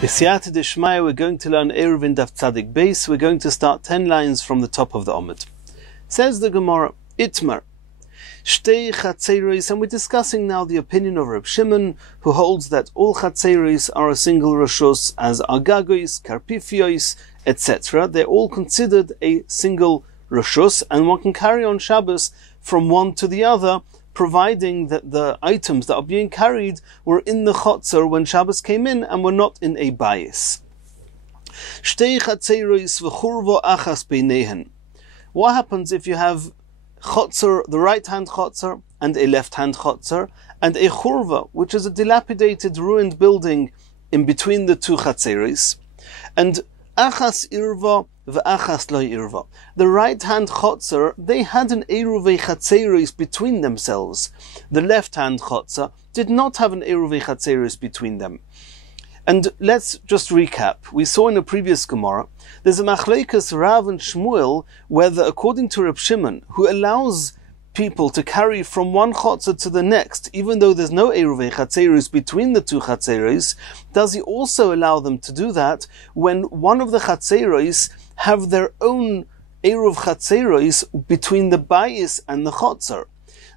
B'siyata d'shmaya, we're going to learn Eirovin Daf Tzadik Beis. We're going to start 10 lines from the top of the Omid. Says the Gemara, Itmar, Shtei Chatzeros, and we're discussing now the opinion of Reb Shimon, who holds that all Chatzeros are a single Rashos, as Agagois, Karpifios, etc. They're all considered a single Rashos, and one can carry on Shabbos from one to the other, providing that the items that are being carried were in the chotzer when Shabbos came in and were not in a bias. What happens if you have chotzer, the right-hand chotzer, and a left-hand chotzer, and a churva, which is a dilapidated, ruined building in between the two chatzeros, and achas irva v'achas lo irva. The right-hand chotzer, they had an Eirovei chatzeros between themselves. The left-hand chotzer did not have an Eirovei chatzeros between them. And let's just recap. We saw in a previous Gemara, there's a machlekes Rav and Shmuel, whether according to Reb Shimon, who allows people to carry from one chotzer to the next, even though there's no Eirovei chatzeros between the two chatzeros, does he also allow them to do that when one of the chatzeros have their own Eruv chatzeros between the bayis and the chotzer?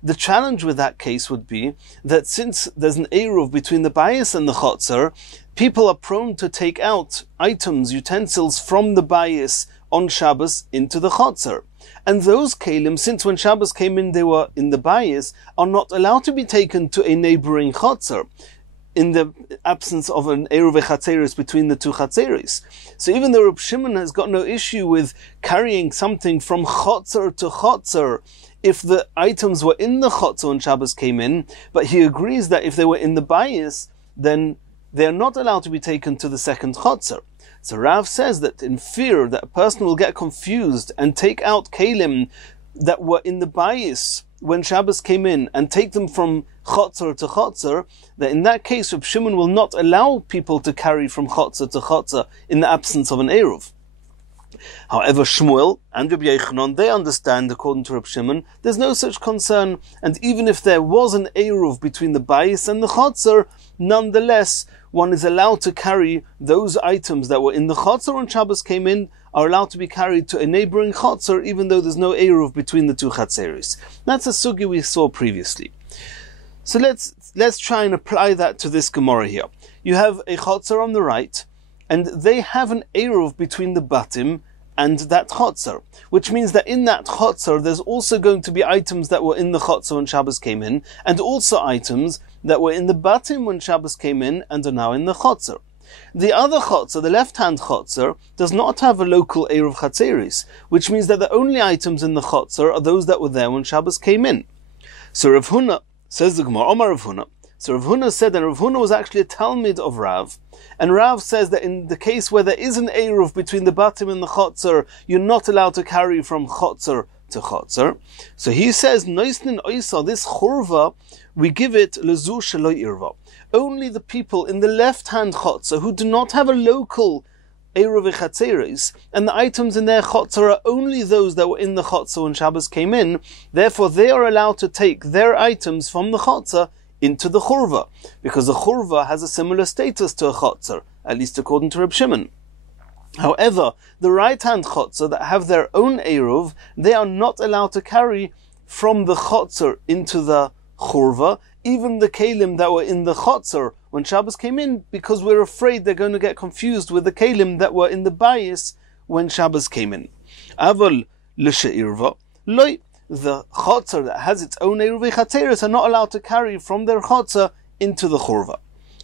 The challenge with that case would be that since there's an Eruv between the bayis and the chotzer, people are prone to take out items, utensils from the bayis on Shabbos into the chotzer. And those kalim, since when Shabbos came in they were in the bayis, are not allowed to be taken to a neighboring chotzer, in the absence of an Eirovei chatzeros between the two chatzeros. So even though Reb Shimon has got no issue with carrying something from chotzer to chotzer if the items were in the chotzer when Shabbos came in, but he agrees that if they were in the bayis, then they are not allowed to be taken to the second chotzer. So Rav says that in fear that a person will get confused and take out kalim that were in the bayis when Shabbos came in and take them from chotzer to chotzer, that in that case Reb Shimon will not allow people to carry from chotzer to chotzer in the absence of an Eruv. However, Shmuel and Rabbi Yochanan, they understand, according to Reb Shimon, there's no such concern, and even if there was an Eruv between the bayis and the chotzer, nonetheless, one is allowed to carry those items that were in the chotzer when Shabbos came in, are allowed to be carried to a neighboring chotzer, even though there's no Eruv between the two chatzeros. That's a sugi we saw previously. So let's try and apply that to this Gemara here. You have a chotzer on the right, and they have an Eruv between the batim and that chotzer, which means that in that chotzer there's also going to be items that were in the chotzer when Shabbos came in, and also items that were in the batim when Shabbos came in and are now in the chotzer. The other chotzer, the left-hand chotzer, does not have a local Eruv chatzeros, which means that the only items in the chotzer are those that were there when Shabbos came in. So Rav Huna, says the Gemara, Omar Rav Huna. So Rav Huna said, and Rav Huna was actually a Talmud of Rav, and Rav says that in the case where there is an Eruv between the batim and the chotzer, you're not allowed to carry from chotzer to chotzer. So he says, Noisnin oisa, this churva, we give it lezu shelo irva. Only the people in the left-hand chotzer who do not have a local Eirovei chatzeros, and the items in their chotzer are only those that were in the chotzer when Shabbos came in, therefore they are allowed to take their items from the chotzer into the churva, because the churva has a similar status to a chotzer, at least according to Reb Shimon. However, the right-hand chotzer that have their own Eruv, they are not allowed to carry from the chotzer into the churva, even the kalim that were in the chotzer when Shabbos came in, because we're afraid they're going to get confused with the kalim that were in the bayis when Shabbos came in. Aval l'she'irva loy. The chotzer that has its own Eirovei chatzeros are not allowed to carry from their chotzer into the churva.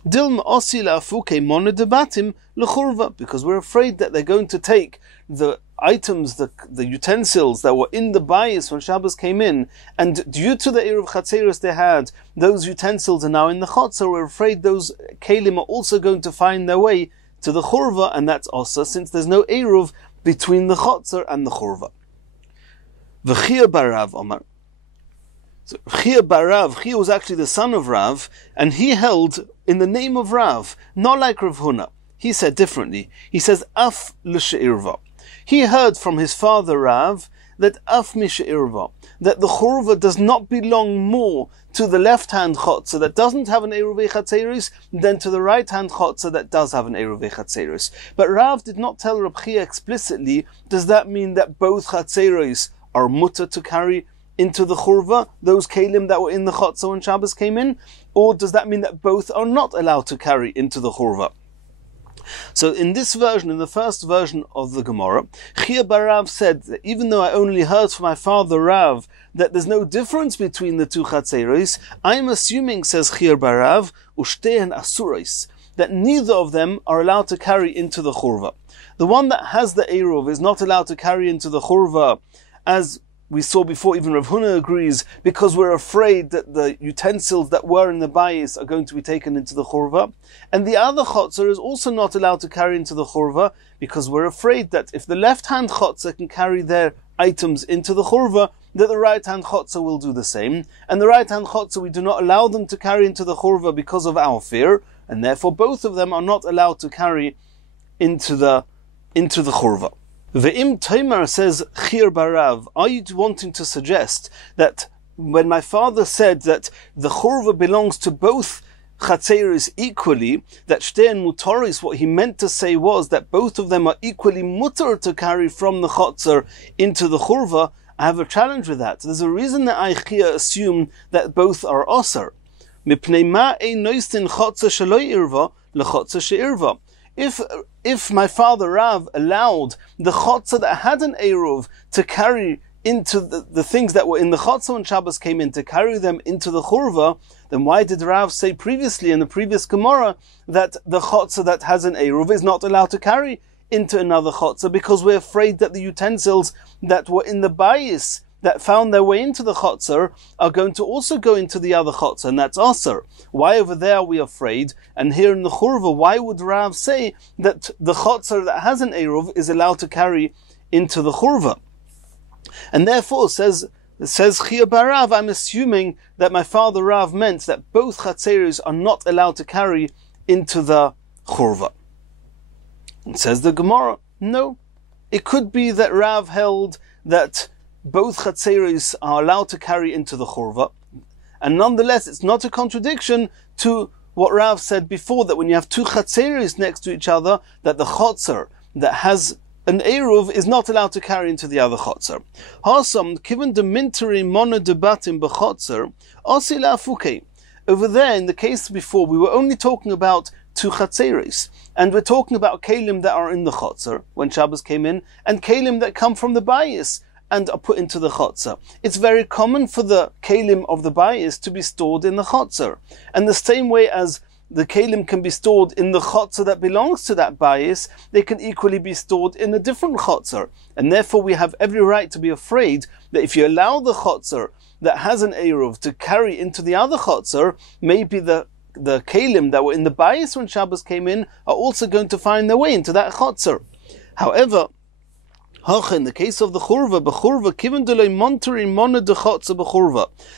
Dilma osila afuke mona debatim l'churva, because we're afraid that they're going to take the items, the utensils that were in the bayis when Shabbos came in, and due to the Eruv chatzeros they had, those utensils are now in the chotzer. We're afraid those kalim are also going to find their way to the churva, and that's also since there's no Eruv between the chotzer and the churva. V'chia barav Omar. So Chia barav, Chia was actually the son of Rav, and he held in the name of Rav, not like Rav Huna. He said differently. He says af l'she'irva. He heard from his father Rav that af mish'irva, that the churva does not belong more to the left-hand chotzer that doesn't have an eruv chatzeris than to the right-hand chotzer that does have an eruv chatzeris. But Rav did not tell Reb Chia explicitly, does that mean that both chatzeris are mutter to carry into the churva, those kelim that were in the chotzer when Shabbos came in, or does that mean that both are not allowed to carry into the churva? So in this version, in the first version of the Gemara, Chia bar Rav said that even though I only heard from my father Rav that there's no difference between the two chatzeros, I'm assuming, says Chia bar Rav, ushtehen asuros, that neither of them are allowed to carry into the churva. The one that has the eruv is not allowed to carry into the churva, as we saw before, even Rav Huna agrees, because we're afraid that the utensils that were in the bayis are going to be taken into the churva. And the other chotzer is also not allowed to carry into the churva, because we're afraid that if the left-hand chotzer can carry their items into the churva, that the right-hand chotzer will do the same. And the right-hand chotzer, we do not allow them to carry into the churva because of our fear, and therefore both of them are not allowed to carry into the churva. Ve'im Taimar, says Chia bar Rav, are you wanting to suggest that when my father said that the churva belongs to both chatzeros equally, that shtein mutoris, what he meant to say was that both of them are equally mutter to carry from the chatzer into the churva? I have a challenge with that. There's a reason that I, Chia, assume that both are osar. Mipnei ma ein noistin chatzer shelo irva lechatzer she'irva. If my father Rav allowed the chotzer that had an eruv to carry into the things that were in the chotzer when Shabbos came in, to carry them into the churva, then why did Rav say previously in the previous Gemara that the chotzer that has an eruv is not allowed to carry into another chotzer, because we're afraid that the utensils that were in the bayis that found their way into the chotzer are going to also go into the other chotzer, and that's aser. Why over there are we afraid? And here in the churva, why would Rav say that the chotzer that has an eruv is allowed to carry into the churva? And therefore, says Chia bar Rav, I'm assuming that my father Rav meant that both chatzeros are not allowed to carry into the churva. And says the Gemara, no. It could be that Rav held that both chatzeros are allowed to carry into the churva, and nonetheless it's not a contradiction to what Rav said before, that when you have two chatzeros next to each other, that the chotzer that has an eruv is not allowed to carry into the other chotzer. Hasam kiven de minteri mono debatim bechotzer osila afuke. Over there, in the case before, we were only talking about two chatzeros, and we're talking about kelim that are in the chotzer when Shabbos came in, and kelim that come from the bayis and are put into the chotzer. It's very common for the kelim of the bayis to be stored in the chotzer. And the same way as the kelim can be stored in the chotzer that belongs to that bayis, they can equally be stored in a different chotzer. And therefore we have every right to be afraid that if you allow the chotzer that has an eruv to carry into the other chotzer, maybe the kelim that were in the bayis when Shabbos came in are also going to find their way into that chotzer. However, in the case of the churva,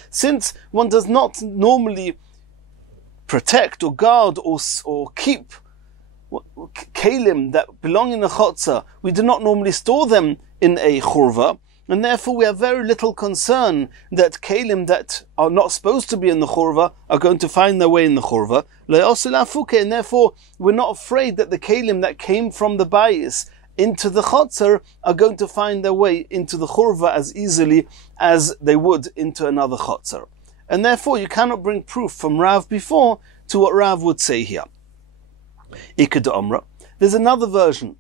since one does not normally protect or guard or keep kelim that belong in the chotzer, we do not normally store them in a churva, and therefore we have very little concern that kelim that are not supposed to be in the churva are going to find their way in the churva, and therefore we're not afraid that the kelim that came from the bayis into the chotzer are going to find their way into the churva as easily as they would into another chotzer. And therefore you cannot bring proof from Rav before to what Rav would say here. Ikad Omra. There's another version.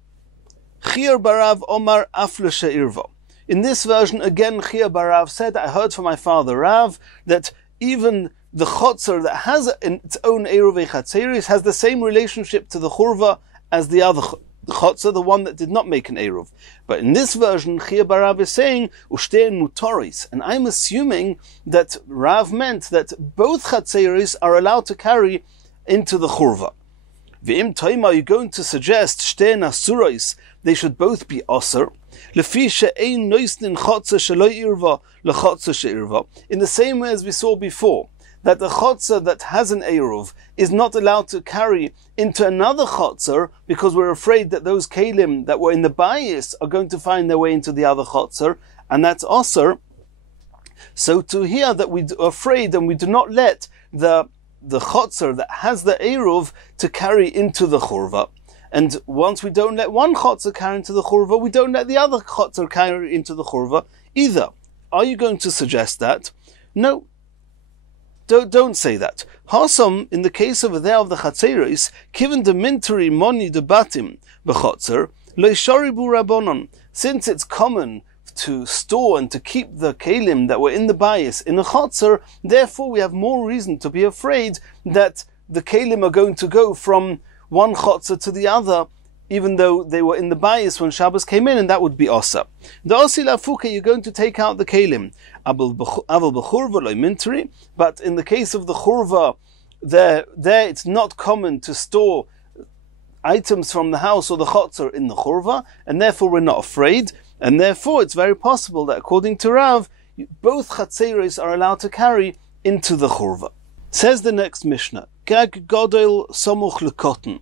Chia bar Rav Omar Afle She'irva. In this version, again, Chia bar Rav said, I heard from my father Rav that even the chotzer that has its own eruv chatzeris has the same relationship to the churva as the other chotzer, the one that did not make an eruv. But in this version, Chia bar Rav is saying ushtein mutoris, and I'm assuming that Rav meant that both chatzeris are allowed to carry into the churva. Ve'im taima, you're going to suggest shtein asuros, they should both be osir. Lefi she'ein noisnin chotzer shelo irva lechotzer she'irva. In the same way as we saw before, that the chotzer that has an eruv is not allowed to carry into another chotzer because we're afraid that those kelim that were in the bayis are going to find their way into the other chotzer. and that's osir, so to hear that we are afraid and we do not let the chotzer that has the eruv to carry into the churva. And once we don't let one chotzer carry into the churva, we don't let the other chotzer carry into the churva either. Are you going to suggest that? No. Don't say that. Hasam, in the case over there of the chatzeris, given the minteri moni de batim b'chotzer, leishoribu rabbonon. Since it's common to store and to keep the kelim that were in the bayis in a chotzer, therefore we have more reason to be afraid that the kelim are going to go from one chotzer to the other, even though they were in the bayis when Shabbos came in, and that would be osa. The osi lafuke, you're going to take out the kelim. Aval b'churva loy minteri, but in the case of the churva, there it's not common to store items from the house or the chotzer in the churva, and therefore we're not afraid, and therefore it's very possible that according to Rav, both chatzeros are allowed to carry into the churva. Says the next Mishnah, Gag Godel Somuch Lekotten.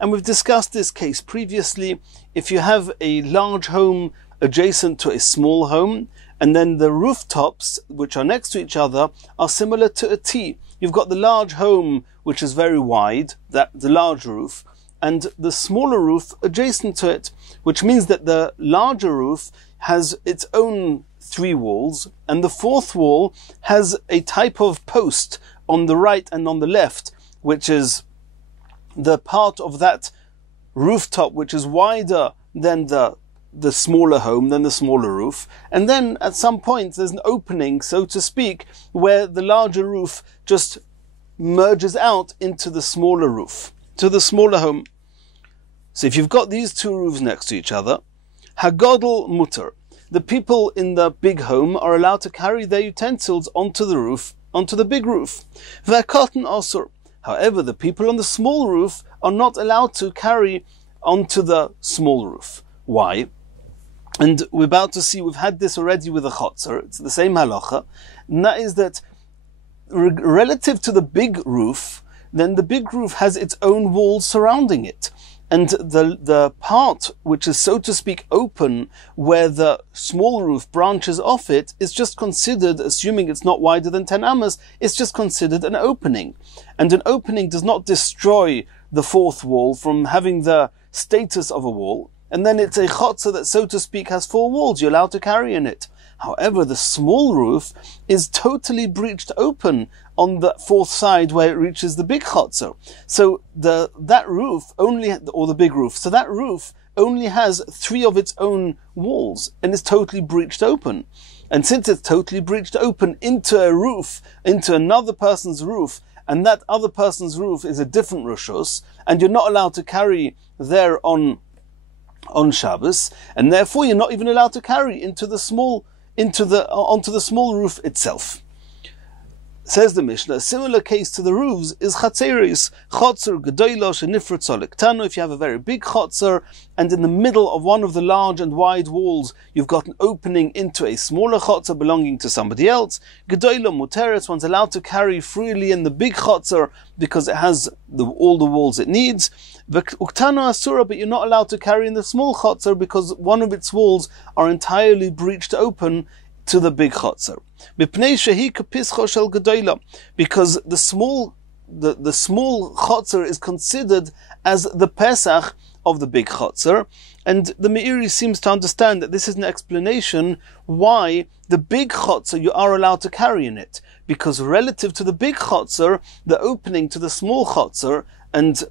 And we've discussed this case previously. If you have a large home adjacent to a small home, and then the rooftops, which are next to each other, are similar to a T. You've got the large home, which is very wide, the large roof, and the smaller roof adjacent to it, which means that the larger roof has its own 3 walls, and the 4th wall has a type of post on the right and on the left, which is the part of that rooftop which is wider than the smaller home, than the smaller roof. And then at some point there's an opening, so to speak, where the larger roof just merges out into the smaller roof, to the smaller home. So if you've got these 2 roofs next to each other, Hagodel mutter, the people in the big home are allowed to carry their utensils onto the roof, onto the big roof. V'hakotten osur. However, the people on the small roof are not allowed to carry onto the small roof. Why? And we're about to see, we've had this already with the chotzer, it's the same halacha, and that is that relative to the big roof, then the big roof has its own walls surrounding it. And the part which is, so to speak, open, where the small roof branches off it, is just considered, assuming it's not wider than 10 amas, it's just considered an opening. And an opening does not destroy the 4th wall from having the status of a wall. And then it's a chotzer that, so to speak, has 4 walls you're allowed to carry in it. However, the small roof is totally breached open on the 4th side where it reaches the big chotzer. So that roof only, or the big roof, so that roof only has 3 of its own walls and is totally breached open. And since it's totally breached open into a roof, into another person's roof, and that other person's roof is a different rishus, and you're not allowed to carry there on Shabbos, and therefore you're not even allowed to carry onto the small roof itself. Says the Mishnah, a similar case to the roofs is chatzeris, chotzer gedoyla shenifrat solektano. If you have a very big chotzer, and in the middle of one of the large and wide walls, you've got an opening into a smaller chotzer belonging to somebody else, gedoyla muteres, one's allowed to carry freely in the big chotzer because it has all the walls it needs. Uktano asura, but you're not allowed to carry in the small chotzer because one of its walls are entirely breached open to the big chotzer. Because the small chotzer is considered as the Pesach of the big chotzer, and the Meiri seems to understand that this is an explanation why the big chotzer you are allowed to carry in it, because relative to the big chotzer, the opening to the small chotzer and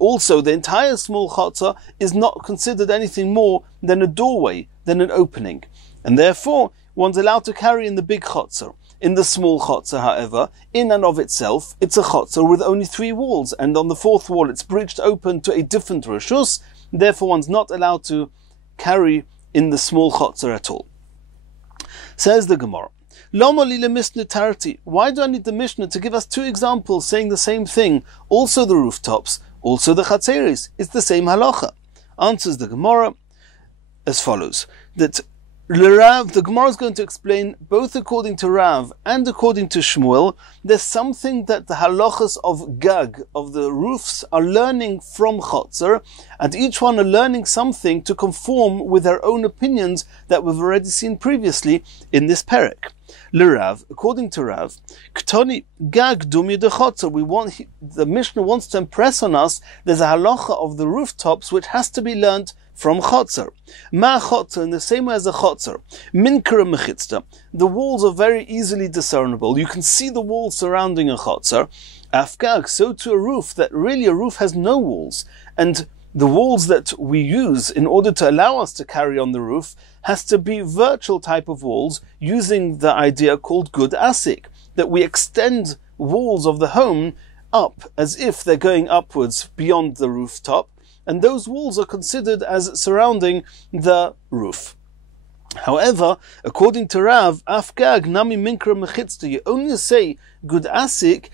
also the entire small chotzer is not considered anything more than a doorway, than an opening, and therefore one's allowed to carry in the big chotzer. In the small chotzer, however, in and of itself, it's a chotzer with only 3 walls, and on the 4th wall it's breached open to a different rishus, therefore one's not allowed to carry in the small chotzer at all. Says the Gemara, why do I need the Mishnah to give us 2 examples saying the same thing? Also the rooftops, also the chatzeris. It's the same halacha. Answers the Gemara as follows, that L'Rav, the Gemara is going to explain, both according to Rav and according to Shmuel, there's something that the halachas of gag, of the roofs, are learning from chotzer, and each one are learning something to conform with their own opinions that we've already seen previously in this perek. L'Rav, according to Rav, Ktoni gag dumi de chotzer, the Mishnah wants to impress on us there's a halacha of the rooftops which has to be learnt from chotzer. Ma chotzer, in the same way as a chotzer. Minkara mechitzta. The walls are very easily discernible. You can see the walls surrounding a chotzer. Afgag, so to a roof, that really a roof has no walls. And the walls that we use in order to allow us to carry on the roof has to be virtual type of walls using the idea called gud asik, that we extend walls of the home up as if they're going upwards beyond the rooftop, and those walls are considered as surrounding the roof. However, according to Rav, Afgag Nami Minkra Mechitzta, you only say gud asik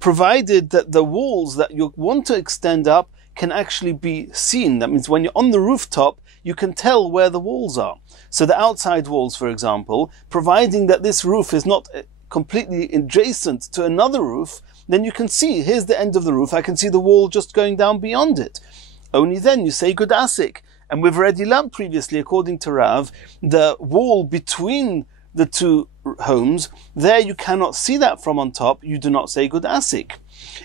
provided that the walls that you want to extend up can actually be seen. That means when you're on the rooftop, you can tell where the walls are. So the outside walls, for example, providing that this roof is not completely adjacent to another roof, then you can see, here's the end of the roof, I can see the wall just going down beyond it. Only then you say gud asik. And we've already learned previously, according to Rav, the wall between the two homes, there you cannot see that from on top, you do not say gud asik.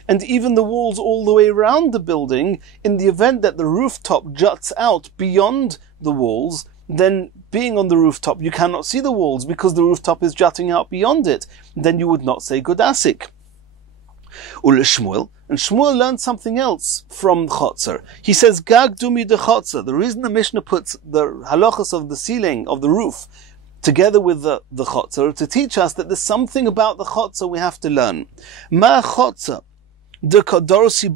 And even the walls all the way around the building, in the event that the rooftop juts out beyond the walls, then being on the rooftop you cannot see the walls because the rooftop is jutting out beyond it. Then you would not say gud asik. Shmuel, and Shmuel learned something else from chotzer. He says, Gag dumi de chotzer. The reason the Mishnah puts the halachas of the ceiling, of the roof, together with the chotzer, to teach us that there's something about the chotzer we have to learn. Ma chotzer, de kodorsi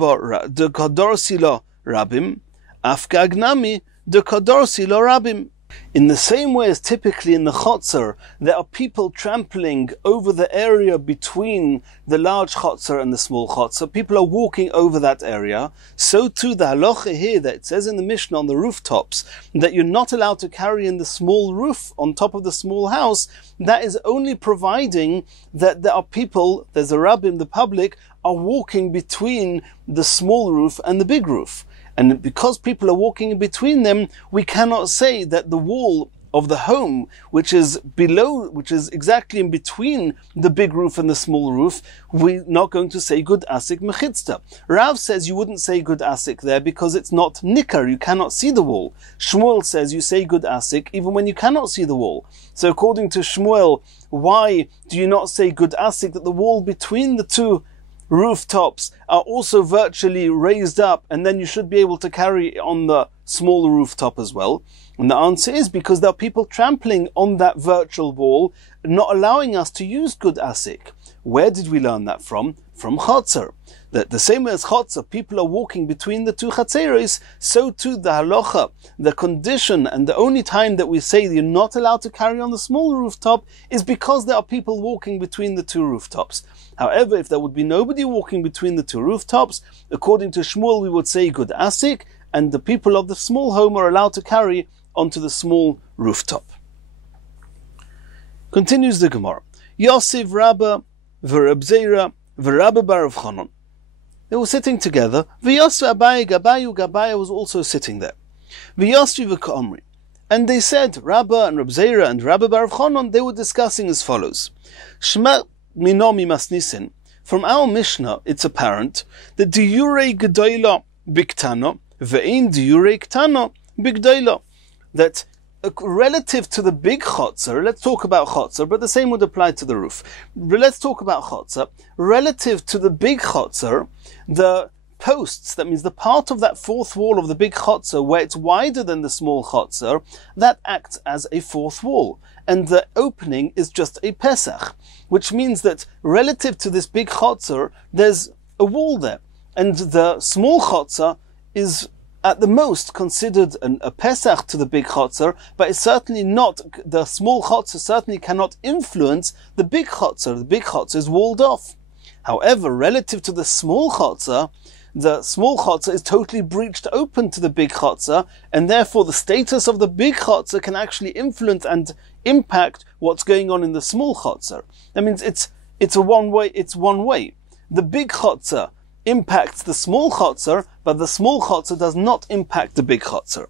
lo rabim, afgag nami, de kodorsi lo rabim. In the same way as typically in the chotzer, there are people trampling over the area between the large chotzer and the small chotzer. People are walking over that area. So too the halacha here that it says in the Mishnah on the rooftops that you're not allowed to carry in the small roof on top of the small house, that is only providing that there are people, there's a rabbin, the public, are walking between the small roof and the big roof. And because people are walking in between them, we cannot say that the wall of the home, which is below, which is exactly in between the big roof and the small roof, we're not going to say gud asik mechitzta. Rav says you wouldn't say gud asik there because it's not nikar, you cannot see the wall. Shmuel says you say gud asik even when you cannot see the wall. So according to Shmuel, why do you not say gud asik, that the wall between the two rooftops are also virtually raised up, and then you should be able to carry on the small rooftop as well? And the answer is because there are people trampling on that virtual wall, not allowing us to use gud asik. Where did we learn that from? From chotzer. That the same way as chotzer, people are walking between the two chatzeros, so too the halacha, the condition, and the only time that we say you're not allowed to carry on the small rooftop is because there are people walking between the two rooftops. However, if there would be nobody walking between the two rooftops, according to Shmuel, we would say gud asik, and the people of the small home are allowed to carry onto the small rooftop. Continues the Gemara. Yosef Rabba v'Reb Zera v'Rabba bar Rav Chanan. They were sitting together. V'Yosef Abaye Gabaya was also sitting there. V'Yosef v'Ka'omri. And they said, Rabba and Reb Zera and Rabba bar Rav Chanan, they were discussing as follows. Shema minomi masnisin. From our Mishnah, it's apparent that diurei gedoyla biktano ve'in diurei ktano bigdoyla. That relative to the big chotzer, let's talk about chotzer, but the same would apply to the roof. Let's talk about chotzer. Relative to the big chotzer, the posts, that means the part of that fourth wall of the big chotzer where it's wider than the small chotzer, that acts as a fourth wall. And the opening is just a pesach, which means that relative to this big chotzer, there's a wall there. And the small chotzer is at the most considered a pesach to the big chotzer, but it's certainly not, the small chotzer certainly cannot influence the big chotzer. The big chotzer is walled off. However, relative to the small chotzer, the small chotzer is totally breached open to the big chotzer, and therefore the status of the big chotzer can actually influence and impact what's going on in the small chotzer. That means it's one way. The big chotzer impacts the small chotzer, but the small chotzer does not impact the big chotzer.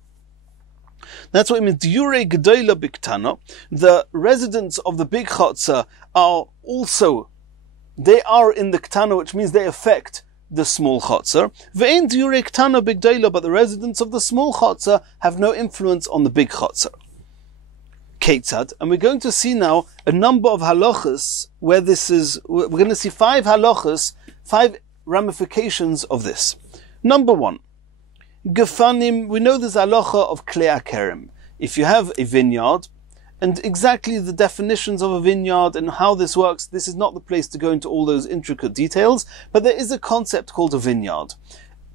That's what it means. Diure gedola biktano. The residents of the big chotzer are in the ktana, which means they affect the small chotzer. Ve'en diure ktano bigdola, but the residents of the small chotzer have no influence on the big chotzer. Ketzad, and we're going to see now a number of halachas where this is. We're going to see 5 halachas, 5 ramifications of this. Number 1. Gefanim, we know there's halacha of klei akerim. If you have a vineyard, and exactly the definitions of a vineyard and how this works, this is not the place to go into all those intricate details, but there is a concept called a vineyard.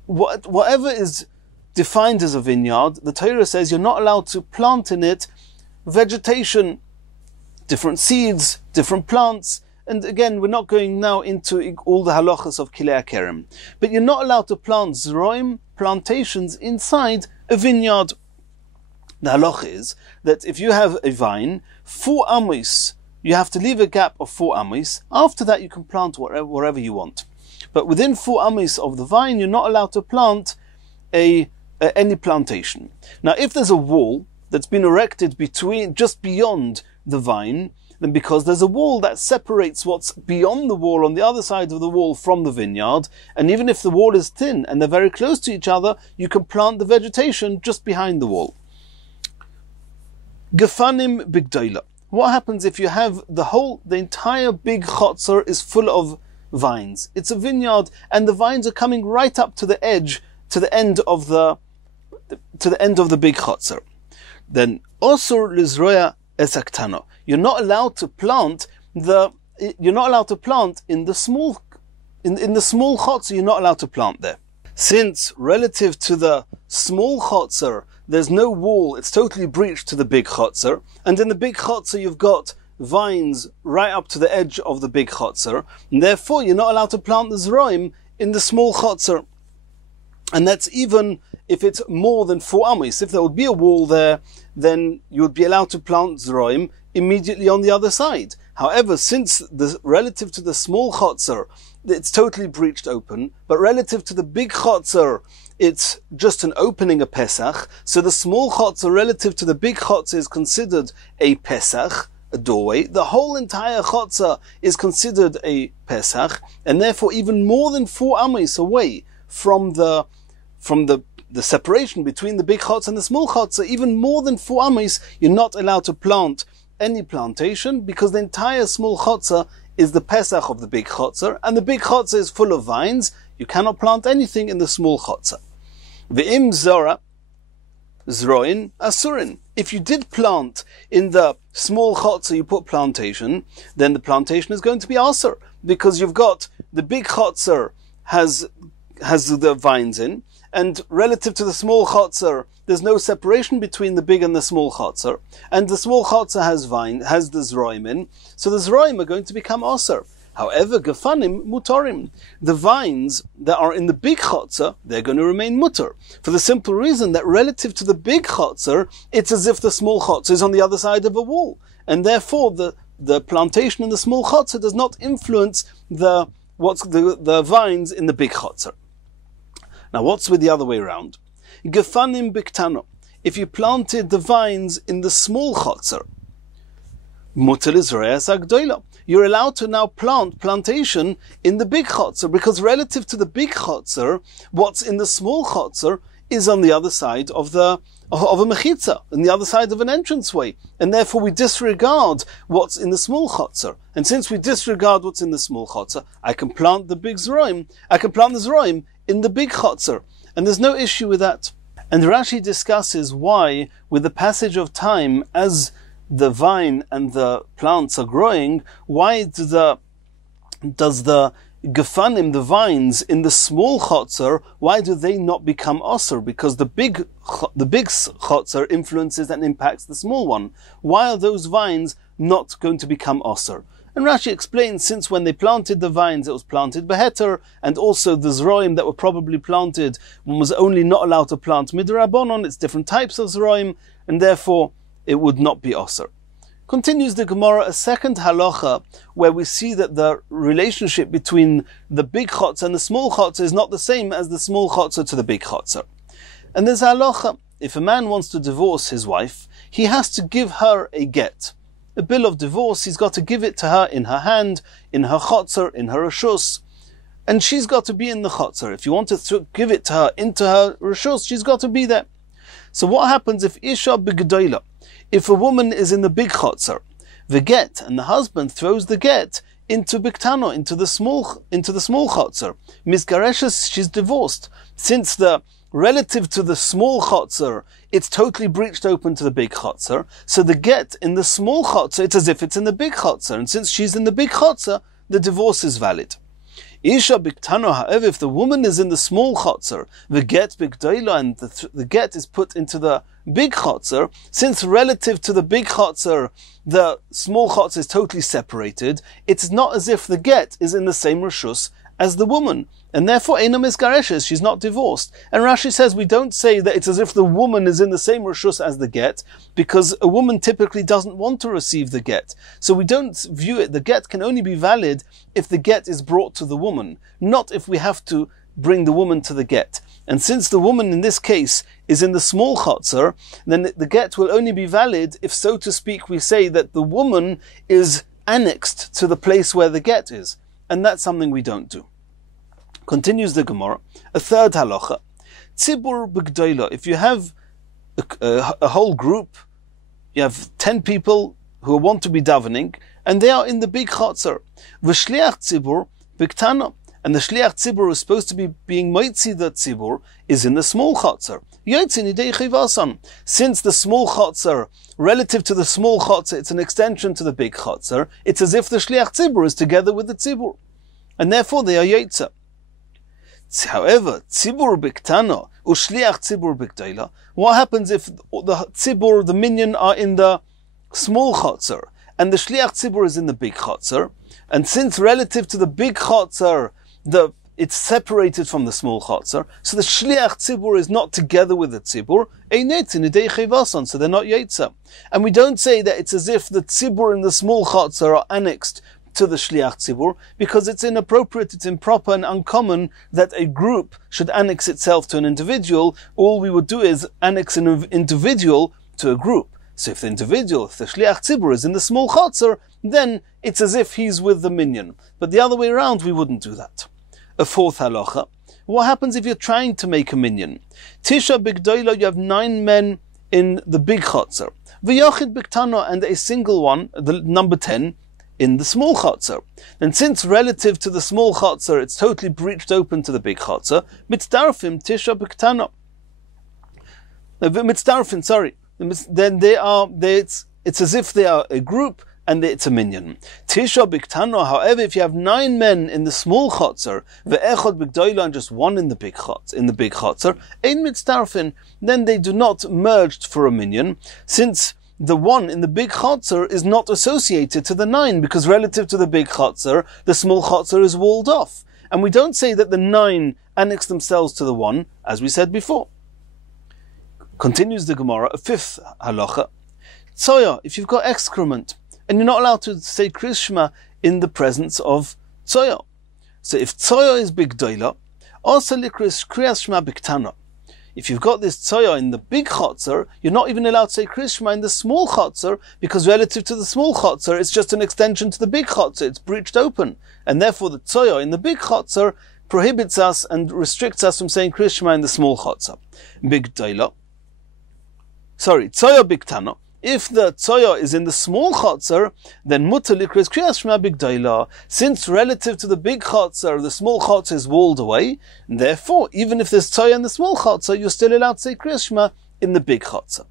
Whatever is defined as a vineyard, the Torah says you're not allowed to plant in it vegetation, different seeds, different plants. And again, we're not going now into all the halachas of kilei akerim. But you're not allowed to plant zroim, plantations, inside a vineyard. The halacha is that if you have a vine, 4 amos, you have to leave a gap of 4 amos. After that, you can plant wherever you want. But within 4 amos of the vine, you're not allowed to plant any plantation. Now, if there's a wall that's been erected just beyond the vine, then because there's a wall that separates what's beyond the wall on the other side of the wall from the vineyard, and even if the wall is thin and they're very close to each other, you can plant the vegetation just behind the wall. Gefanim bigdola. What happens if you have the entire big chotzer is full of vines? It's a vineyard, and the vines are coming right up to the edge, to the end of the big chotzer. Then osur lizroya esaktano. You're not allowed to plant in the small chotzer. You're not allowed to plant there, since relative to the small chotzer there's no wall. It's totally breached to the big chotzer, and in the big chotzer you've got vines right up to the edge of the big chotzer, and therefore you're not allowed to plant the zroim in the small chotzer. And that's even if it's more than 4 amos. If there would be a wall there, then you would be allowed to plant zroim immediately on the other side. However, since relative to the small chotzer, it's totally breached open, but relative to the big chotzer, it's just an opening, a Pesach. So the small chotzer relative to the big chotzer is considered a Pesach, a doorway. The whole entire chotzer is considered a Pesach, and therefore even more than 4 amos away from the separation between the big chotzer and the small chotzer, even more than 4 amos, you're not allowed to plant any plantation, because the entire small chotzer is the Pesach of the big chotzer, and the big chotzer is full of vines. You cannot plant anything in the small chotzer. Ve'im zora zroin asurin. If you did plant in the small chotzer, you put plantation, then the plantation is going to be asur, because you've got the big chotzer has the vines in, and relative to the small chotzer, there's no separation between the big and the small chotzer, and the small chotzer has the zroim in, so the zroim are going to become asur. However, gefanim mutorim, the vines that are in the big chotzer, they're going to remain mutter, for the simple reason that relative to the big chotzer, it's as if the small chotzer is on the other side of a wall, and therefore the plantation in the small chotzer does not influence the vines in the big chotzer. Now, what's with the other way around? Gefanim biktano. If you planted the vines in the small chotzer, mutal izrayas agdoila. You're allowed to now plant plantation in the big chotzer, because relative to the big chotzer, what's in the small chotzer is on the other side of a mechitza, on the other side of an entranceway, and therefore we disregard what's in the small chotzer. And since we disregard what's in the small chotzer, I can plant the zroim in the big chotzer, and there's no issue with that. And Rashi discusses why, with the passage of time, as the vine and the plants are growing, why does the gefanim, the vines in the small chotzer, why do they not become asur? Because the big chotzer influences and impacts the small one. Why are those vines not going to become asur? And Rashi explains, since when they planted the vines, it was planted beheter, and also the zroim that were probably planted, one was only not allowed to plant midrabanon, it's different types of zroim, and therefore it would not be osir. Continues the Gemara, a second halacha, where we see that the relationship between the big chotzer and the small chotzer is not the same as the small chotzer to the big chotzer. And there's a halacha, if a man wants to divorce his wife, he has to give her a get. A bill of divorce, he's got to give it to her in her hand, in her chotzer, in her reshus, and she's got to be in the chotzer. If you want to give it to her into her reshus, she's got to be there. So what happens if Isha b'gedola, if a woman is in the big chotzer, the get, and the husband throws the get into biktano, into the small chotzer, misgareshes, she's divorced. Since the relative to the small chotzer, it's totally breached open to the big chotzer, so the get in the small chotzer, it's as if it's in the big chotzer, and since she's in the big chotzer, the divorce is valid. Isha biktano, however, if the woman is in the small chotzer, the get bigdoila, and the get is put into the big chotzer, since relative to the big chotzer, the small chotzer is totally separated, it's not as if the get is in the same reshus as the woman, and therefore eina misgareshes, she's not divorced. And Rashi says we don't say that it's as if the woman is in the same reshus as the get, because a woman typically doesn't want to receive the get. So we don't view it, the get can only be valid if the get is brought to the woman, not if we have to bring the woman to the get. And since the woman in this case is in the small chotzer, then the get will only be valid if, so to speak, we say that the woman is annexed to the place where the get is. And that's something we don't do. Continues the Gemara, a third halacha. Tzibur b'gdoila, if you have a whole group, you have 10 people who want to be davening, and they are in the big chotzer. V'shliach tzibur b'ktana, and the shliach tzibur is supposed to be being moitzi the tzibur, is in the small chotzer. Since the small chotzer, relative to the small chotzer, it's an extension to the big chotzer, it's as if the shliach tzibur is together with the tzibur, and therefore they are yotza. However, tzibur biktano ushliach tzibur bikdoila, what happens if the tzibur, the minyan, are in the small chotzer, and the shliach tzibur is in the big chotzer, and since relative to the big chotzer, it's separated from the small chotzer, so the shliach tzibur is not together with the tzibur, so they're not yotza. And we don't say that it's as if the tzibur and the small chotzer are annexed to the shliach tzibur, because it's inappropriate, it's improper and uncommon that a group should annex itself to an individual. All we would do is annex an individual to a group. So if the shliach tzibur is in the small chotzer, then it's as if he's with the minyan. But the other way around, we wouldn't do that. A fourth halacha. What happens if you're trying to make a minyan? Tisha b'gdoila, you have 9 men in the big chotzer. V'yochid b'ktano, and a single one, the number 10, in the small chotzer. And since relative to the small chotzer, it's totally breached open to the big chotzer, mitzdarfim tisha b'ktano. Mitzdarfim, sorry. Then it's as if they are a group, and it's a minyan. Tisha b'ktano, however, if you have 9 men in the small chotzer, ve'echad b'gdoila, and just 1 in the big chotzer, ein mitzdarfin, then they do not merge for a minyan, since the 1 in the big chotzer is not associated to the 9, because relative to the big chotzer, the small chotzer is walled off. And we don't say that the 9 annex themselves to the 1, as we said before. Continues the Gemara, a fifth halacha. Tzoya, if you've got excrement, and you're not allowed to say Krishma in the presence of Tzoya. So if Tzoya is bigdoila, also likris kriyas shma biktana. If you've got this tzoya in the big chotzer, you're not even allowed to say Krishma in the small chotzer, because relative to the small chotzer, it's just an extension to the big chotzer, it's breached open. And therefore the tzoya in the big chotzer prohibits us and restricts us from saying Krishma in the small chotzer. Tzoya biktana. If the tzoya is in the small chotzer, then mutar likris kriyas shma bigdoila. Since relative to the big chotzer, the small chotzer is walled away, and therefore, even if there's tzoya in the small chotzer, you're still allowed to say kriyas shma in the big chotzer.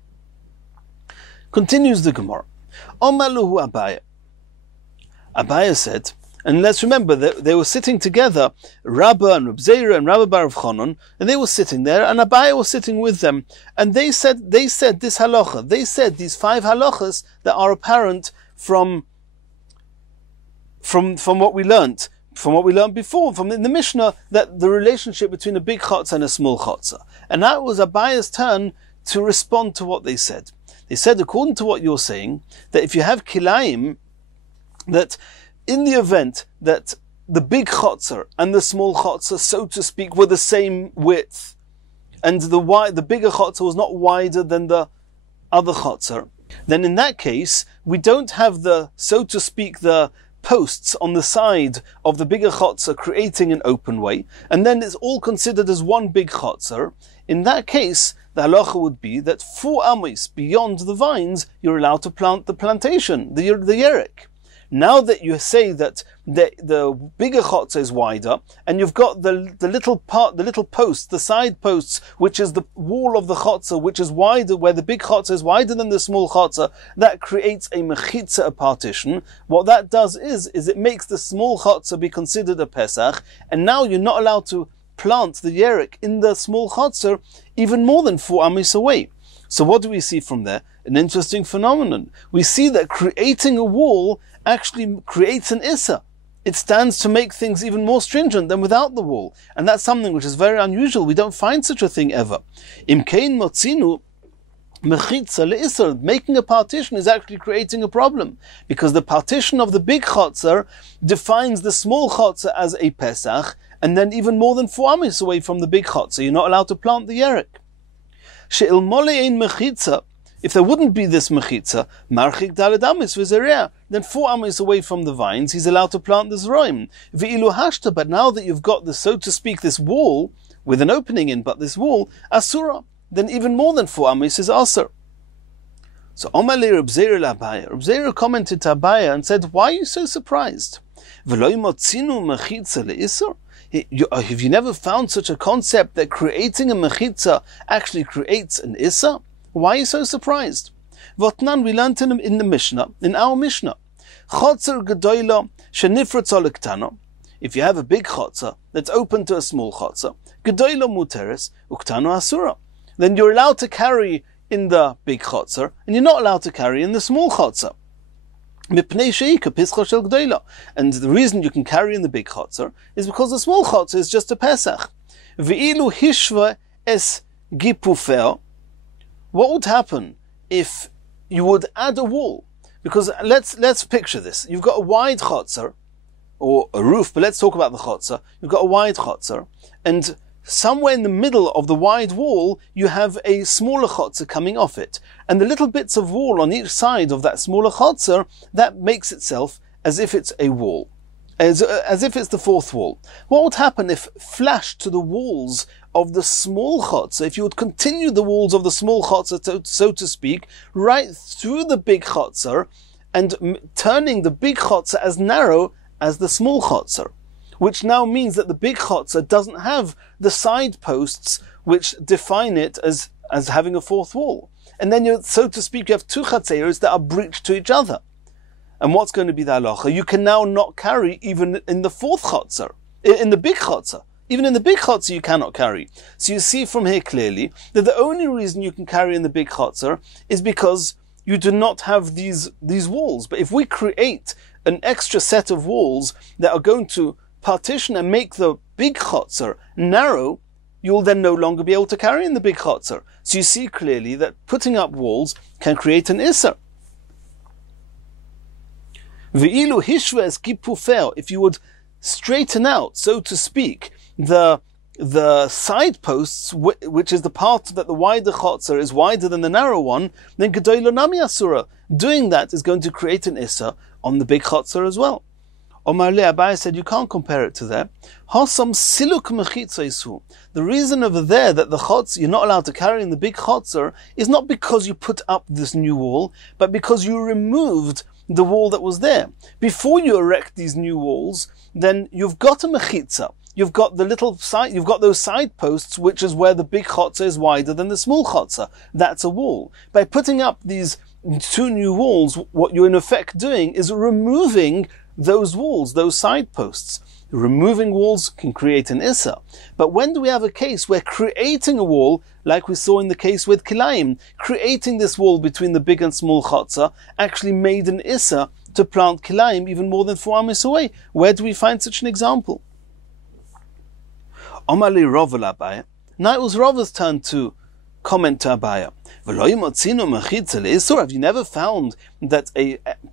Continues the Gemara. Omaluhu Abaya. Abaya said, and let's remember that they were sitting together, Rabbah and Reb Zera and Rabbi Bar of Chonon, and they were sitting there, and Abaya was sitting with them, and they said this halacha, they said these 5 halachas that are apparent from from what we learnt before, from in the Mishnah, that the relationship between a big chotzer and a small chotzer. And that was Abaya's turn to respond to what they said. They said, according to what you're saying, that if you have kilayim, that in the event that the big chotzer and the small chotzer, so to speak, were the same width, and the bigger chotzer was not wider than the other chotzer, then in that case, we don't have so to speak, the posts on the side of the bigger chotzer creating an open way, and then it's all considered as one big chotzer. In that case, the halacha would be that 4 amos beyond the vines, you're allowed to plant the plantation, the yerek. Now that you say that the bigger chotzer is wider, and you've got the little posts, the side posts, which is the wall of the chotzer, which is wider, where the big chotzer is wider than the small chotzer, that creates a mechitza, a partition. What that does is it makes the small chotzer be considered a pesach, and now you're not allowed to plant the yerek in the small chotzer even more than 4 amos away. So what do we see from there? An interesting phenomenon. We see that creating a wall actually creates an issa. It stands to make things even more stringent than without the wall. And that's something which is very unusual. We don't find such a thing ever. Imkein motzinu mechitza le'isser. Making a partition is actually creating a problem, because the partition of the big chotzer defines the small chotzer as a pesach, and then even more than 4 amos away from the big chotzer, you're not allowed to plant the yerek. She'il mole ein mechitza. If there wouldn't be this mechitza, marchik daled amos v'zereah, then 4 amos away from the vines, he's allowed to plant the zeroim. V'ilu hashta, but now that you've got this, so to speak, this wall with an opening in, but this wall, asura, then even more than 4 amos is asur. So Omar le Reb Zera l'Abaya. Reb Zera commented to Abaya and said, why are you so surprised? V'lo motzinu mechitza le'isur? Have you never found such a concept that creating a mechitza actually creates an issa? Why are you so surprised? Votnan, we learned in the Mishnah, in our Mishnah. Chotzer gedoyla shenifratz olektano. If you have a big chotzer that's open to a small chotzer, gedoyla muteres uktano asura. Then you're allowed to carry in the big chotzer, and you're not allowed to carry in the small chotzer. And the reason you can carry in the big chotzer is because the small chotzer is just a pesach. V'ilu hishva es gipufeo. What would happen if you would add a wall? Because let's picture this. You've got a wide chotzer, or a roof, but let's talk about the chotzer. You've got a wide chotzer, and somewhere in the middle of the wide wall, you have a smaller chotzer coming off it. And the little bits of wall on each side of that smaller chotzer, that makes itself as if it's a wall. As if it's the 4th wall. What would happen if flashed to the walls of the small chotzer, if you would continue the walls of the small chotzer, so to speak, right through the big chotzer, and turning the big chotzer as narrow as the small chotzer? Which now means that the big chotzer doesn't have the side posts which define it as having a 4th wall. And then so to speak, you have 2 chatzeros that are breached to each other. And what's going to be the halacha? You can now not carry even in the 4th chotzer, in the big chotzer. Even in the big chotzer you cannot carry. So you see from here clearly that the only reason you can carry in the big chotzer is because you do not have these walls. But if we create an extra set of walls that are going to partition and make the big chotzer narrow, you'll then no longer be able to carry in the big chotzer. So you see clearly that putting up walls can create an isser. V'ilu hishva es kipufeo, if you would straighten out, so to speak, the side posts, which is the part that the wider chotzer is wider than the narrow one, then gedoylo nami asura. Doing that is going to create an isser on the big chotzer as well. Omar le Abaye said, you can't compare it to that. Hasam siluk mechitza isu. The reason over there that the chotzer, you're not allowed to carry in the big chotzer, is not because you put up this new wall, but because you removed the wall that was there. Before you erect these new walls, then you've got a mechitza. You've got the little side, you've got those side posts, which is where the big chotzer is wider than the small chotzer. That's a wall. By putting up these 2 new walls, what you're in effect doing is removing those walls, those side posts. Removing walls can create an issa. But when do we have a case where creating a wall, like we saw in the case with kilayim, creating this wall between the big and small chotzer actually made an issa to plant kilayim even more than 4 amis away. Where do we find such an example? Omali Rovel Abaya. Now it was Rovel's turn to comment to Abaya. Have you never found that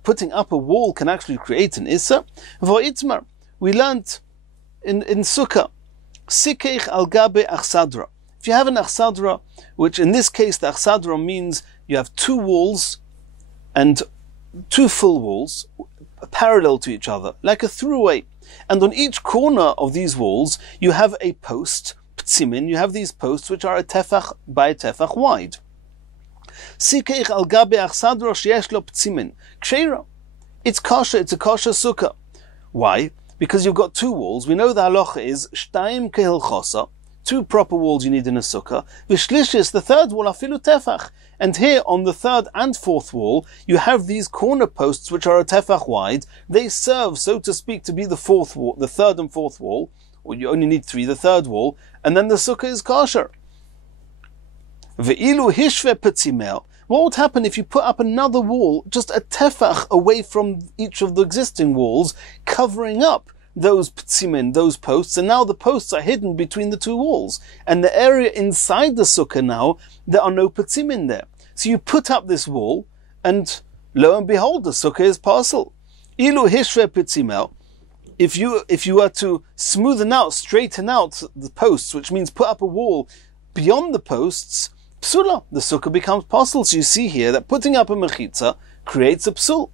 putting up a wall can actually create an issa? We learnt in Sukkah, Sikeich al gabe achsadra. If you have an achsadra, which in this case the achsadra means you have 2 walls and 2 full walls parallel to each other, like a throughway. And on each corner of these walls, you have a post, ptzimin, you have these posts which are a tefach by a tefach wide. Sikeich al gabe achsadra sheyesh lo ptzimin. Ksheira. It's kosher, it's a kosher sukkah. Why? Because you've got 2 walls. We know the halacha is shtayim kehilchosa, 2 proper walls you need in a sukkah. Vishlishis, the 3rd wall, afilu tefach. And here on the 3rd and 4th wall, you have these corner posts which are a tefach wide. They serve, so to speak, to be the 4th wall, the 3rd and 4th wall, or you only need 3, the 3rd wall, and then the sukkah is kosher. Ve'ilu hishve petzimel. What would happen if you put up another wall, just a tefach away from each of the existing walls, covering up those ptzimin, those posts, and now the posts are hidden between the 2 walls. And the area inside the sukkah now, there are no ptzimin there. So you put up this wall, and lo and behold, the sukkah is parcel. Ilu hishve ptzimel. If you were to smoothen out, straighten out the posts, which means put up a wall beyond the posts, psula, the sukkah becomes parcel. So you see here that putting up a mechitza creates a psul.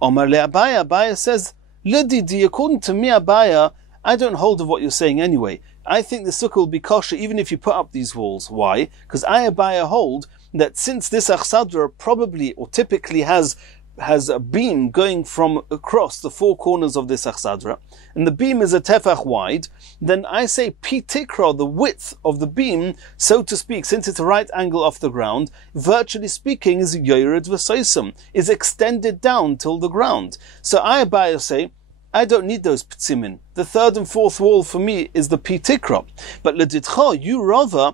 Omar le Abaya, Abaya says, Ledidi, according to me, Abaya, I don't hold of what you're saying anyway. I think the sukkah will be kosher even if you put up these walls. Why? Because I, Abaya, hold that since this achsadra probably or typically has a beam going from across the 4 corners of this achsadra, and the beam is a tefach wide, then I say pi tikra, the width of the beam, so to speak, since it's a right angle off the ground, virtually speaking is yored v'soisum, is extended down till the ground. So I, Abaya, say, I don't need those ptzimin. The 3rd and 4th wall for me is the pi tikra. But leditcha, you rather,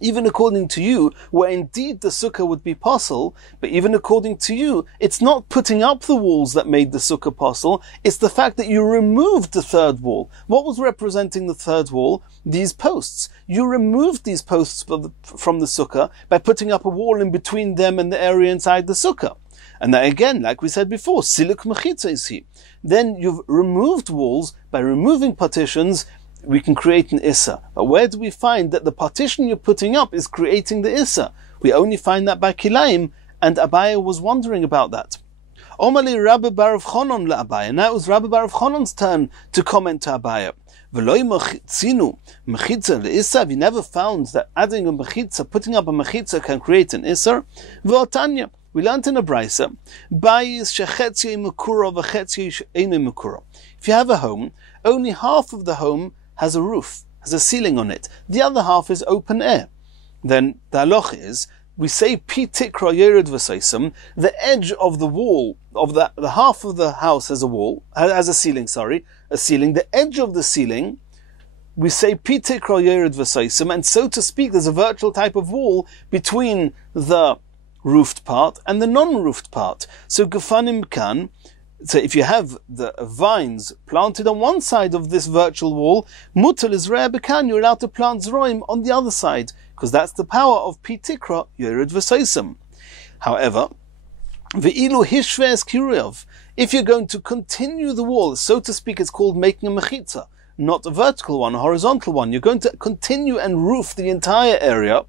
even according to you, where indeed the sukkah would be possible, but even according to you, it's not putting up the walls that made the sukkah possible, it's the fact that you removed the 3rd wall. What was representing the 3rd wall? These posts. You removed these posts from the sukkah by putting up a wall in between them and the area inside the sukkah. And that again, like we said before, siluk mechitza is he. Then you've removed walls. By removing partitions, we can create an issa. But where do we find that the partition you're putting up is creating the issa? We only find that by kilayim, and Abaya was wondering about that. Omali Rabbi Bar Chonon la Abaya. Now it was Rabbi Bar Chonon's turn to comment to Abaya. V'loi mechitzinu mechitza le'issa. Have you never found that adding a mechitza, putting up a mechitza, can create an issa? V'otanya. We learned in a brisa, bayis shechetzia mekura v'chetzia einu mekura. If you have a home, only half of the home has a roof, has a ceiling on it. The other half is open air. Then the halach is, we say pi tikra yered v'seisam, the edge of the wall, of the half of the house has a ceiling, the edge of the ceiling, we say pi tikra yered v'seisam, and so to speak, there's a virtual type of wall between the roofed part and the non-roofed part. So gufanim kan, so if you have the vines planted on one side of this virtual wall, mutal is rare bekan, you're allowed to plant zroim on the other side, because that's the power of pi tikra yered v'seisam. However, ve'ilu hishves kiriyov, if you're going to continue the wall, so to speak, it's called making a mechitza, not a vertical one, a horizontal one. You're going to continue and roof the entire area.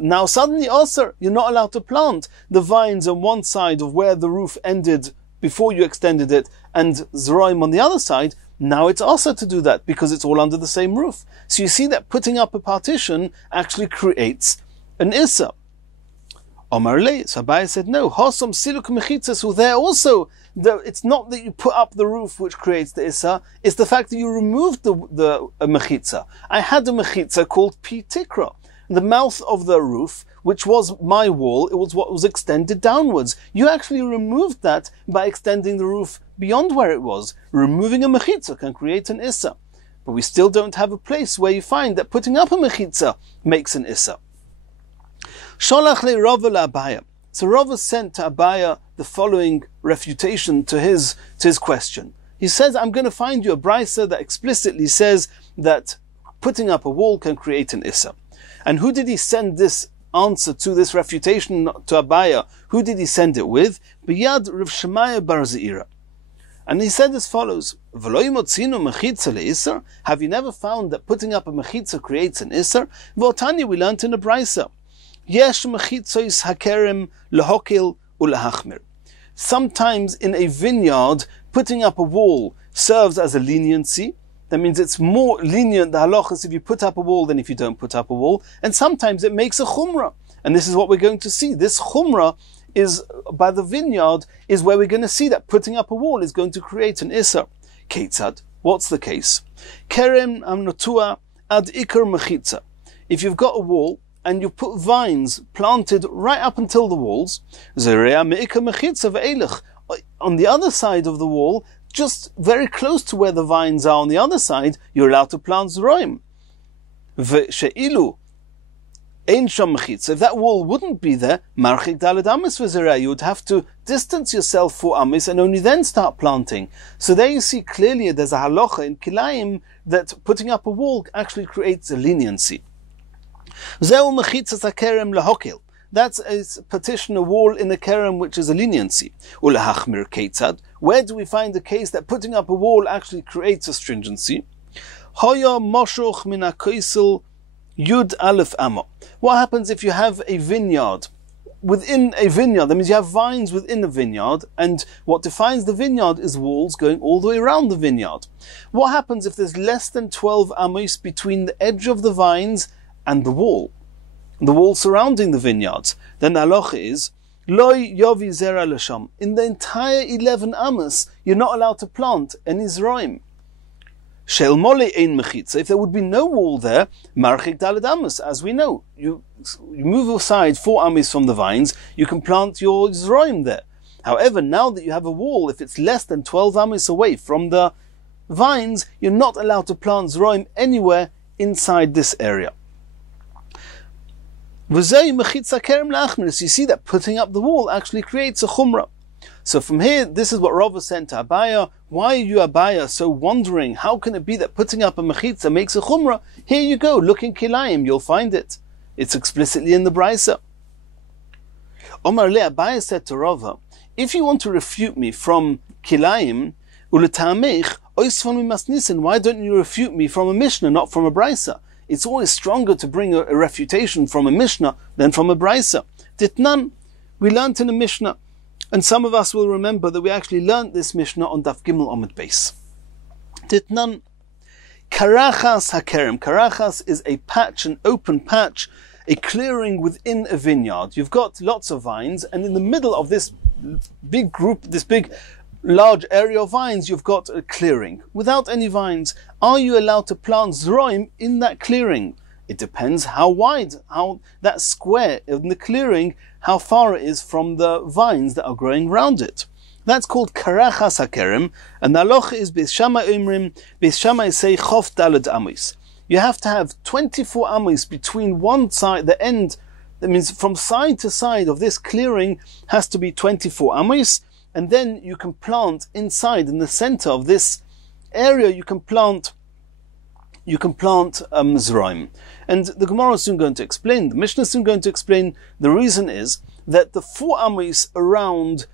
Now suddenly also, you're not allowed to plant the vines on one side of where the roof ended before you extended it, and zroim on the other side. Now it's also to do that, because it's all under the same roof. So you see that putting up a partition actually creates an issa. Omar le, so Abai said, no, hosom siluk mechitzas, so there also, it's not that you put up the roof which creates the issa, it's the fact that you removed the mechitza. I had a mechitza called pi tikra. The mouth of the roof, which was my wall, it was what was extended downwards. You actually removed that by extending the roof beyond where it was. Removing a mechitza can create an issa. But we still don't have a place where you find that putting up a mechitza makes an issa. Sholach le Rava la Abaya. So Rava sent to Abaya the following refutation to his question. He says, I'm going to find you a brisa that explicitly says that putting up a wall can create an issa. And who did he send this answer to, this refutation to Abaya? Who did he send it with? Biyad Rav Shemaya bar Zeira. And he said as follows, Have you never found that putting up a mechitza creates an isser? V'otani, we learnt in a brisa. Yesh mechitzois hakerem lehokil ulehachmir. Sometimes in a vineyard, putting up a wall serves as a leniency. That means it's more lenient, the halachas, if you put up a wall than if you don't put up a wall. And sometimes it makes a chumrah. And this is what we're going to see. This chumrah is, by the vineyard, is where we're going to see that putting up a wall is going to create an isser. Ketzad, what's the case? Kerem amnotua ad ikar mechitza. If you've got a wall, and you put vines planted right up until the walls, on the other side of the wall, just very close to where the vines are on the other side, you're allowed to plant zroim. If that wall wouldn't be there, you would have to distance yourself 4 amis and only then start planting. So there you see clearly there's a halacha in Kilayim that putting up a wall actually creates a leniency. That's a petition, a wall in a kerem which is a leniency. Where do we find the case that putting up a wall actually creates a stringency? What happens if you have a vineyard? Within a vineyard, that means you have vines within a vineyard, and what defines the vineyard is walls going all the way around the vineyard. What happens if there's less than 12 amos between the edge of the vines and the wall surrounding the vineyards? Then the halacha is, Loi yovi zera l'sham. In the entire 11 amos, you're not allowed to plant any zroim. Shel mole ein mechitza. If there would be no wall there, marchik daled amos, as we know. You move aside 4 amos from the vines, you can plant your zroim there. However, now that you have a wall, if it's less than 12 amos away from the vines, you're not allowed to plant zroim anywhere inside this area. You see that putting up the wall actually creates a chumrah. So from here, this is what Rava sent to Abaya. Why are you, Abaya, so wondering? How can it be that putting up a mechitza makes a chumrah? Here you go, look in Kilayim, you'll find it. It's explicitly in the brisa. Omar le, Abaya said to Rava, if you want to refute me from Kilayim, why don't you refute me from a Mishnah, not from a brisa? It's always stronger to bring a refutation from a Mishnah than from a brisa. Ditnan, we learnt in a Mishnah, and some of us will remember that we actually learnt this Mishnah on Daf Gimel Amud Beis. Ditnan, karachas hakerem. Karachas is a patch, an open patch, a clearing within a vineyard. You've got lots of vines, and in the middle of this big group, this big large area of vines, you've got a clearing without any vines. Are you allowed to plant zroim in that clearing? It depends how wide, how that square in the clearing, how far it is from the vines that are growing around it. That's called karachas hakerem, and the halacha is Beis Shammai Omrim, Beis Shammai say chof daled amos. You have to have 24 amos between one side, the end, that means from side to side of this clearing has to be 24 amos, and then you can plant inside, in the center of this area, you can plant zroim. And the Gemara is soon going to explain, the Mishnah is soon going to explain, the reason is that the 4 amos around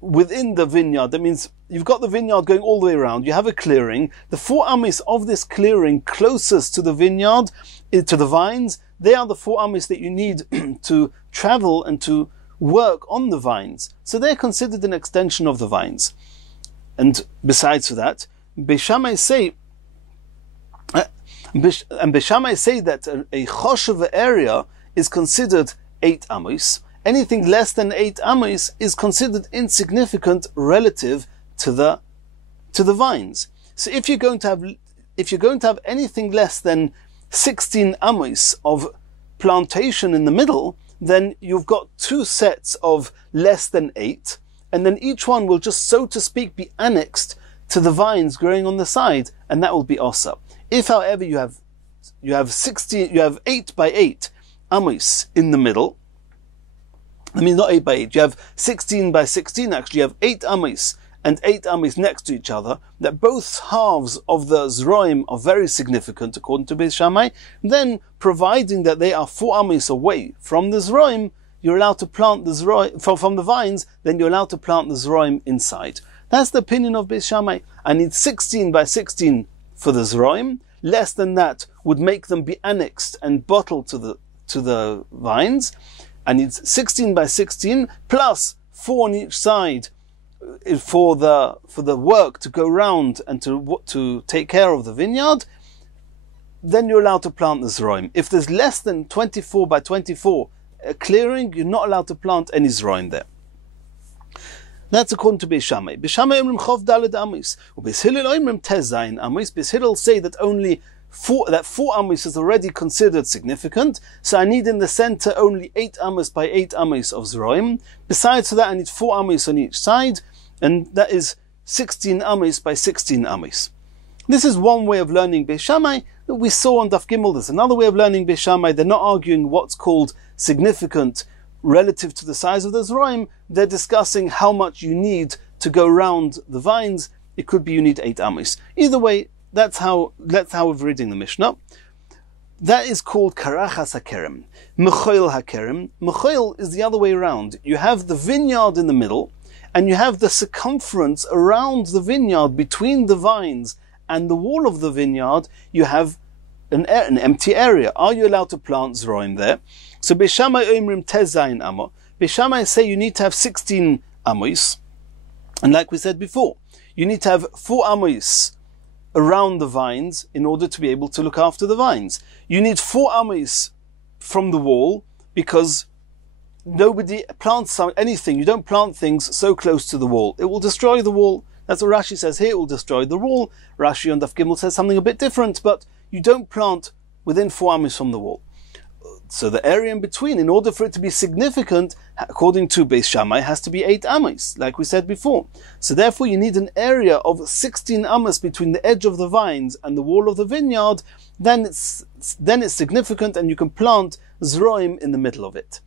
within the vineyard, that means you've got the vineyard going all the way around, you have a clearing, the 4 amos of this clearing closest to the vineyard, to the vines, they are the 4 amos that you need to travel and to work on the vines. So they're considered an extension of the vines. And besides that, Beis Shammai say that a choshev area is considered 8 amos. Anything less than 8 amos is considered insignificant relative to the vines. So if you're going to have anything less than 16 amos of plantation in the middle, then you've got 2 sets of less than 8, and then each one will just, so to speak, be annexed to the vines growing on the side, and that will be osa. If, however, you have 8 by 8 amos in the middle, I mean, not 8 by 8. You have 16 by 16, actually. You have 8 amis and 8 amis next to each other, that both halves of the zroim are very significant, according to Beis Shammai. Then, providing that they are 4 amis away from the zroim, you're allowed to plant the zroim, from the vines, then you're allowed to plant the zroim inside. That's the opinion of Beis Shammai. I need 16 by 16 for the zroim. Less than that would make them be annexed and bottled to the vines. I need 16 by 16 plus 4 on each side for the work to go round and to take care of the vineyard. Then you're allowed to plant the zroim. If there's less than 24 by 24 clearing, you're not allowed to plant any zroim there. That's according to Beis Shammai. Beis Shammai omrim chov daled amis, uBeis Hillel omrim tes zayin amis. Beis Hillel say that only 4 amis is already considered significant, so I need in the center only 8 amis by 8 amis of zroim. Besides that, I need 4 amis on each side, and that is 16 amis by 16 amis. This is one way of learning Beis Shammai that we saw on Daf Gimel. There's another way of learning Beis Shammai. They're not arguing what's called significant relative to the size of the zroim. They're discussing how much you need to go round the vines. It could be you need 8 amis. Either way, that's how we're reading the Mishnah. That is called karachas hakerem, mechoil hakerem. Mechoil is the other way around. You have the vineyard in the middle, and you have the circumference around the vineyard between the vines and the wall of the vineyard. You have an empty area. Are you allowed to plant zroim there? So Beis Shammai omrim tes zayin amo. Beis Shammai say you need to have 16 amos, and like we said before, you need to have 4 amos around the vines in order to be able to look after the vines. You need 4 amos from the wall because nobody plants anything. You don't plant things so close to the wall. It will destroy the wall. That's what Rashi says here. It will destroy the wall. Rashi on Daf Gimel says something a bit different, but you don't plant within 4 amos from the wall. So the area in between, in order for it to be significant, according to Beis Shammai, has to be 8 amos, like we said before. So therefore you need an area of 16 amos between the edge of the vines and the wall of the vineyard. Then it's significant, and you can plant zroim in the middle of it.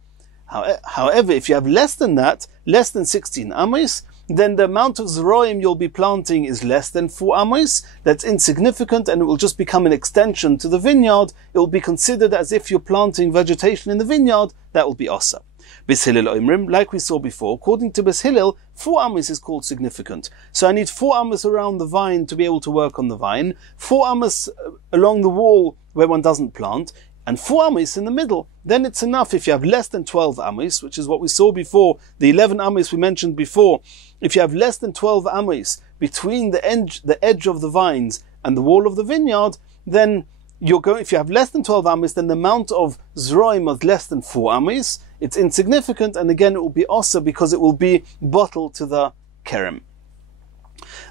However, if you have less than that, less than 16 amos, then the amount of zroim you'll be planting is less than 4 amos. That's insignificant, and it will just become an extension to the vineyard. It will be considered as if you're planting vegetation in the vineyard. That will be osa. Beis Hillel omrim, like we saw before, according to Beis Hillel, 4 amos is called significant. So I need 4 amos around the vine to be able to work on the vine, 4 amos along the wall where one doesn't plant, and 4 amos in the middle. Then it's enough. If you have less than 12 amos, which is what we saw before, the 11 amos we mentioned before, if you have less than 12 amos between the edge of the vines and the wall of the vineyard, then if you have less than 12 amos, then the amount of zroim is less than 4 amos. It's insignificant, and again it will be osa because it will be bottled to the kerem.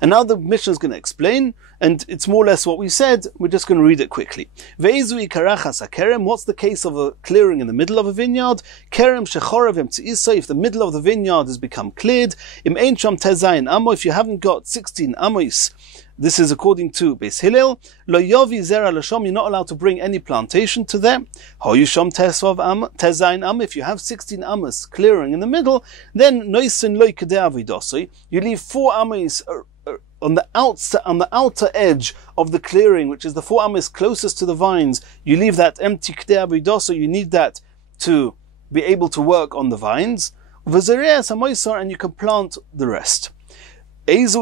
And now the Mishnah is going to explain, and it's more or less what we said. We're just going to read it quickly. Ve'ezui karachas hakerem. What's the case of a clearing in the middle of a vineyard? Kerem shechorav emtziisa. If the middle of the vineyard has become cleared, im ein sham tezayin amo. If you haven't got 16 amos, this is according to Beis Hillel. Lo yovi zera l'shom. You're not allowed to bring any plantation to them. Hoyu sham tezayin amo. If you have 16 amos clearing in the middle, then noisin lo yikadei avidosoi. You leave 4 amos on the outer edge of the clearing, which is the 4 amos closest to the vines. You leave that empty k'dei avidoso. You need that to be able to work on the vines. And you can plant the rest. What's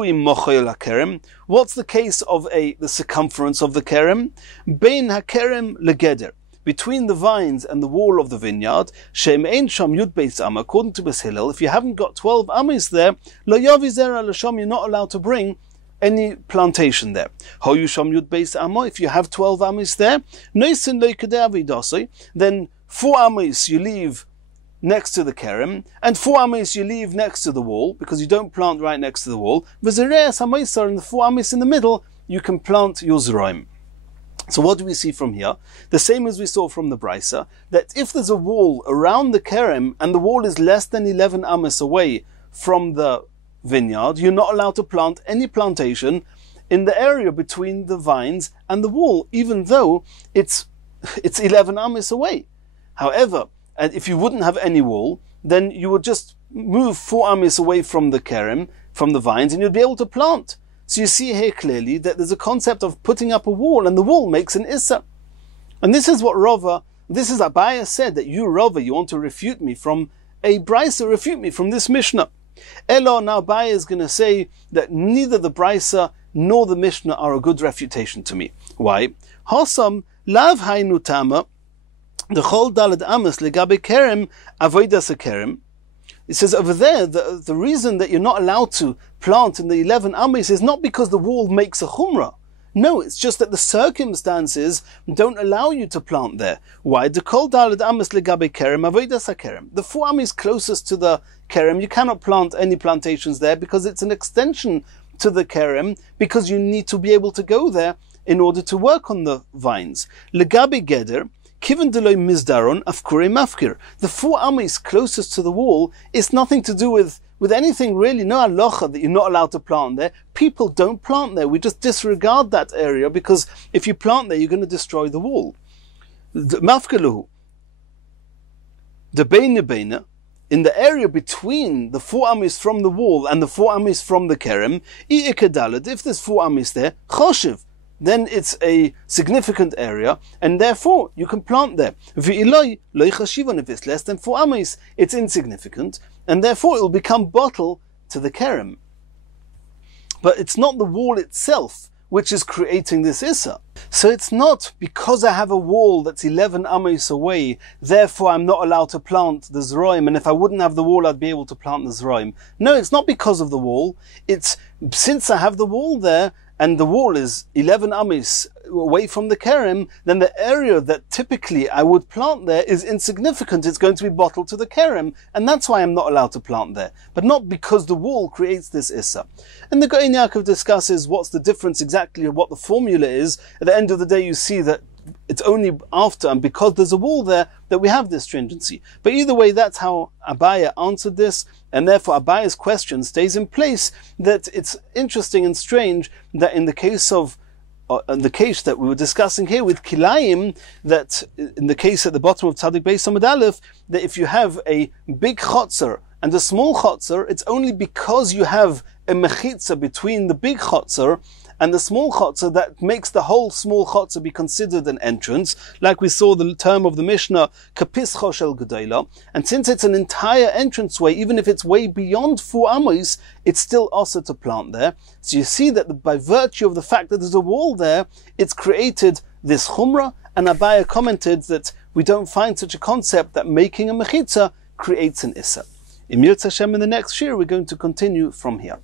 the case of the circumference of the kerem? Bein hakerem legeder, between the vines and the wall of the vineyard. Shem ein sham yud beis am. According to Beis Hillel, if you haven't got 12 amos there, lo yavi zera l'sham, you're not allowed to bring any plantation there. Hoyu sham yud beis amo. If you have 12 amos there, noisin lo yikadei avidosoi, then 4 amos you leave next to the kerem, and 4 amos you leave next to the wall, because you don't plant right next to the wall. V'zereas hamoisar, and the 4 amos in the middle, you can plant your zroim. So what do we see from here? The same as we saw from the Brisa, that if there's a wall around the kerem, and the wall is less than 11 amos away from the vineyard, you're not allowed to plant any plantation in the area between the vines and the wall, even though it's 11 amos away. However, and if you wouldn't have any wall, then you would just move 4 amis away from the kerem, from the vines, and you'd be able to plant. So you see here clearly that there's a concept of putting up a wall, and the wall makes an issa. And this is what Abaya said, that you, Rava, you want to refute me from a brisa, refute me from this Mishnah. Elo, now Abaya is going to say that neither the brisa nor the Mishnah are a good refutation to me. Why? Hosam lav hainu tama the chol dalad amas legabe kerem avodas kerem. It says over there, the reason that you're not allowed to plant in the 11 amis is not because the wall makes a chumrah. No, it's just that the circumstances don't allow you to plant there. Why? The kol dalad amis legabe kerem avodas kerem. The 4 amis closest to the kerem, you cannot plant any plantations there because it's an extension to the kerem, because you need to be able to go there in order to work on the vines. Legabe geder, kiven deloy mizdaron afkure mafkir. The 4 amis closest to the wall is nothing to do with anything really, no halacha that you're not allowed to plant there. People don't plant there. We just disregard that area because if you plant there, you're going to destroy the wall. Mafkiluhu. The beina, in the area between the 4 amis from the wall and the 4 amis from the kerem, if there's 4 amis there, choshev, then it's a significant area, and therefore you can plant there. V'iloi lo chashivon, if it's less than 4 amis, it's insignificant, and therefore it will become bottle to the kerem. But it's not the wall itself which is creating this issa. So it's not because I have a wall that's 11 amis away, therefore I'm not allowed to plant the zroim, and if I wouldn't have the wall I'd be able to plant the zroim. No, it's not because of the wall. It's since I have the wall there, and the wall is 11 amis away from the kerem, then the area that typically I would plant there is insignificant. It's going to be bottled to the kerem, and that's why I'm not allowed to plant there. But not because the wall creates this issa. And the Goin Yaakov discusses what's the difference exactly, what the formula is. At the end of the day, you see that it's only after and because there's a wall there that we have this stringency. But either way, that's how Abaya answered this, and therefore Abaya's question stays in place. That it's interesting and strange that in the case of the case that we were discussing here with Kilayim, that in the case at the bottom of Tzadik Beis Amud Aleph, that if you have a big chotzer and a small chotzer, it's only because you have a mechitza between the big chotzer and the small chotzer that makes the whole small chotzer be considered an entrance, like we saw the term of the Mishnah, kapis choshel gedayla. And since it's an entire entranceway, even if it's way beyond 4 amis, it's still also to plant there. So you see that by virtue of the fact that there's a wall there, it's created this chumrah, and Abaya commented that we don't find such a concept that making a mechitza creates an issa. In Yirtzeh Hashem, in the next shiur, we're going to continue from here.